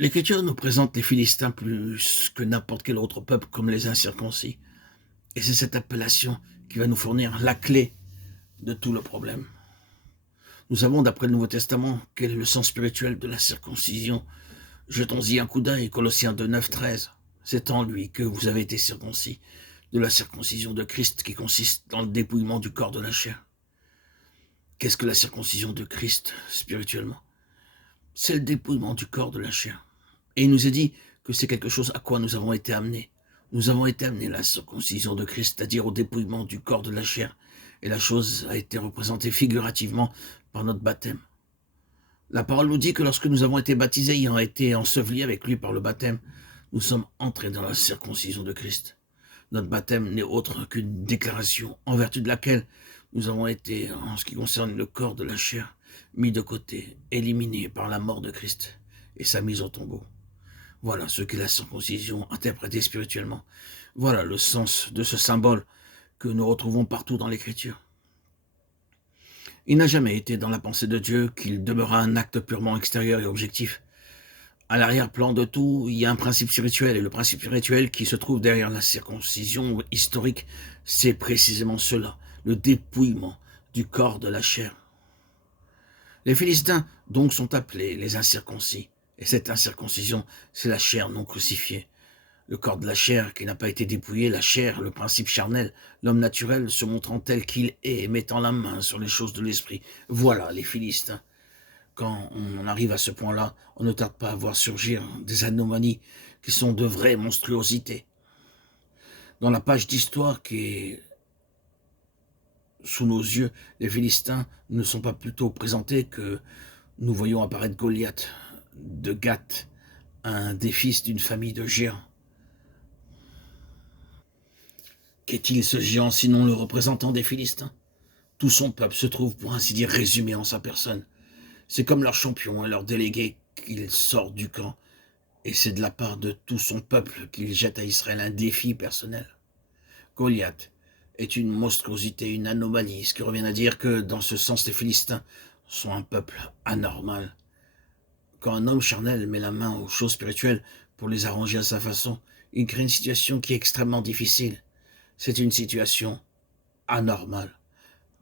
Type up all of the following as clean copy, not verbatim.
L'Écriture nous présente les Philistins plus que n'importe quel autre peuple comme les incirconcis. Et c'est cette appellation qui va nous fournir la clé de tout le problème. Nous savons, d'après le Nouveau Testament, quel est le sens spirituel de la circoncision. Jetons-y un coup d'œil, Colossiens 2, 9, 13. C'est en lui que vous avez été circoncis, de la circoncision de Christ qui consiste dans le dépouillement du corps de la chair. Qu'est-ce que la circoncision de Christ spirituellement? C'est le dépouillement du corps de la chair. Et il nous est dit que c'est quelque chose à quoi nous avons été amenés. Nous avons été amenés à la circoncision de Christ, c'est-à-dire au dépouillement du corps de la chair. Et la chose a été représentée figurativement par notre baptême. La parole nous dit que lorsque nous avons été baptisés, ayant été ensevelis avec lui par le baptême, nous sommes entrés dans la circoncision de Christ. Notre baptême n'est autre qu'une déclaration en vertu de laquelle nous avons été, en ce qui concerne le corps de la chair, mis de côté, éliminés par la mort de Christ et sa mise au tombeau. Voilà ce qu'est la circoncision interprétée spirituellement. Voilà le sens de ce symbole que nous retrouvons partout dans l'Écriture. Il n'a jamais été dans la pensée de Dieu qu'il demeura un acte purement extérieur et objectif. À l'arrière-plan de tout, il y a un principe spirituel, et le principe spirituel qui se trouve derrière la circoncision historique, c'est précisément cela, le dépouillement du corps de la chair. Les Philistins donc sont appelés les incirconcis, et cette incirconcision, c'est la chair non crucifiée. Le corps de la chair qui n'a pas été dépouillé, la chair, le principe charnel, l'homme naturel se montrant tel qu'il est et mettant la main sur les choses de l'esprit. Voilà les Philistins. Quand on arrive à ce point-là, on ne tarde pas à voir surgir des anomalies qui sont de vraies monstruosités. Dans la page d'histoire qui est sous nos yeux, les Philistins ne sont pas plutôt présentés que nous voyons apparaître Goliath de Gath, un des fils d'une famille de géants. Qu'est-il ce géant sinon le représentant des Philistins? Tout son peuple se trouve pour ainsi dire résumé en sa personne. C'est comme leur champion et leur délégué qu'il sort du camp, et c'est de la part de tout son peuple qu'il jette à Israël un défi personnel. Goliath est une monstruosité, une anomalie, ce qui revient à dire que dans ce sens les Philistins sont un peuple anormal. Quand un homme charnel met la main aux choses spirituelles pour les arranger à sa façon, il crée une situation qui est extrêmement difficile. C'est une situation anormale.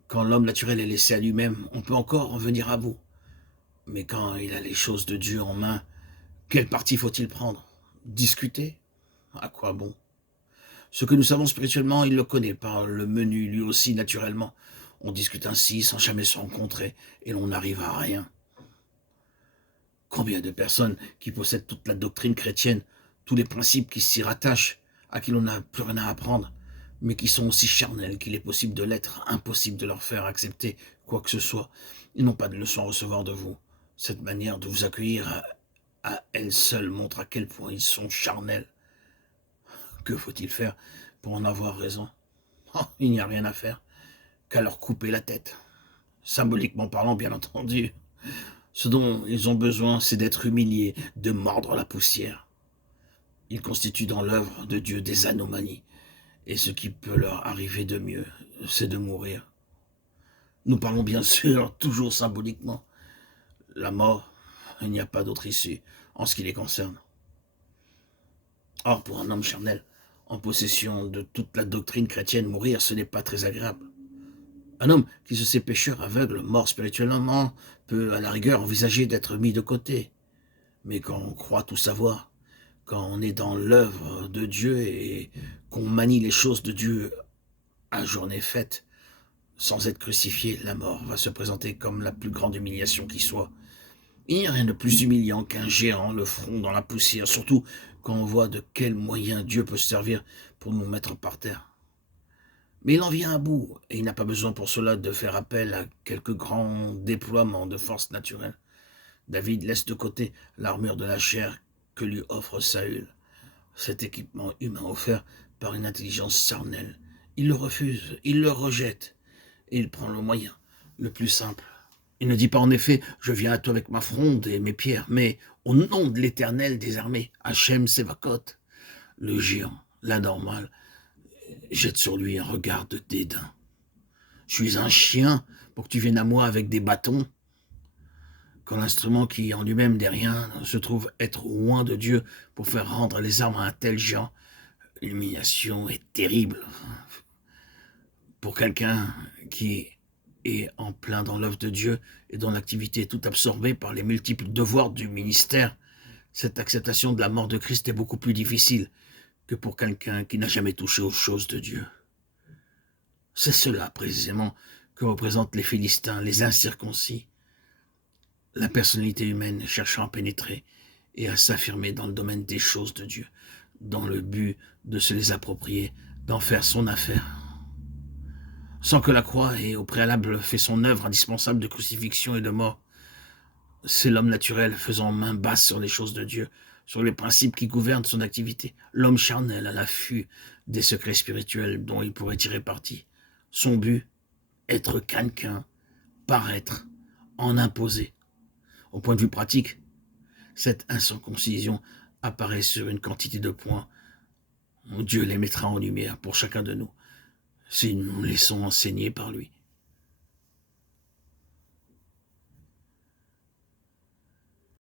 Quand l'homme naturel est laissé à lui-même, on peut encore en venir à bout. Mais quand il a les choses de Dieu en main, quel parti faut-il prendre? Discuter? À quoi bon? Ce que nous savons spirituellement, il le connaît par le menu, lui aussi naturellement. On discute ainsi sans jamais se rencontrer et l'on n'arrive à rien. Combien de personnes qui possèdent toute la doctrine chrétienne, tous les principes qui s'y rattachent, à qui l'on n'a plus rien à apprendre, mais qui sont aussi charnels qu'il est possible de l'être, impossible de leur faire accepter quoi que ce soit. Ils n'ont pas de leçon à recevoir de vous. Cette manière de vous accueillir à elle seule montre à quel point ils sont charnels. Que faut-il faire pour en avoir raison? Oh, il n'y a rien à faire qu'à leur couper la tête. Symboliquement parlant, bien entendu. Ce dont ils ont besoin, c'est d'être humiliés, de mordre la poussière. Ils constituent dans l'œuvre de Dieu des anomalies. Et ce qui peut leur arriver de mieux, c'est de mourir. Nous parlons bien sûr toujours symboliquement. La mort, il n'y a pas d'autre issue en ce qui les concerne. Or, pour un homme charnel, en possession de toute la doctrine chrétienne, mourir, ce n'est pas très agréable. Un homme qui se sait pécheur, aveugle, mort spirituellement, peut à la rigueur envisager d'être mis de côté. Mais quand on croit tout savoir, quand on est dans l'œuvre de Dieu et qu'on manie les choses de Dieu à journée faite, sans être crucifié, la mort va se présenter comme la plus grande humiliation qui soit. Il n'y a rien de plus humiliant qu'un géant, le front dans la poussière, surtout quand on voit de quels moyens Dieu peut se servir pour nous mettre par terre. Mais il en vient à bout, et il n'a pas besoin pour cela de faire appel à quelques grands déploiements de force naturelle. David laisse de côté l'armure de la chair que lui offre Saül, cet équipement humain offert par une intelligence charnelle. Il le refuse, il le rejette, et il prend le moyen, le plus simple. Il ne dit pas en effet « Je viens à toi avec ma fronde et mes pierres », mais « Au nom de l'Éternel des armées, Hachem Sévakot », le géant, l'anormal, jette sur lui un regard de dédain. « Je suis un chien pour que tu viennes à moi avec des bâtons ?» quand l'instrument qui en lui-même n'est rien se trouve être loin de Dieu pour faire rendre les armes à un tel géant, l'humiliation est terrible pour quelqu'un qui est en plein dans l'œuvre de Dieu et dont l'activité est toute absorbée par les multiples devoirs du ministère. Cette acceptation de la mort de Christ est beaucoup plus difficile que pour quelqu'un qui n'a jamais touché aux choses de Dieu. C'est cela précisément que représentent les Philistins, les incirconcis, la personnalité humaine cherchant à pénétrer et à s'affirmer dans le domaine des choses de Dieu, dans le but de se les approprier, d'en faire son affaire. Sans que la croix ait au préalable fait son œuvre indispensable de crucifixion et de mort, c'est l'homme naturel faisant main basse sur les choses de Dieu, sur les principes qui gouvernent son activité, l'homme charnel à l'affût des secrets spirituels dont il pourrait tirer parti. Son but, être quelqu'un, paraître, en imposer. Au point de vue pratique, cette incirconcision apparaît sur une quantité de points. Dieu les mettra en lumière pour chacun de nous, si nous nous laissons enseigner par lui.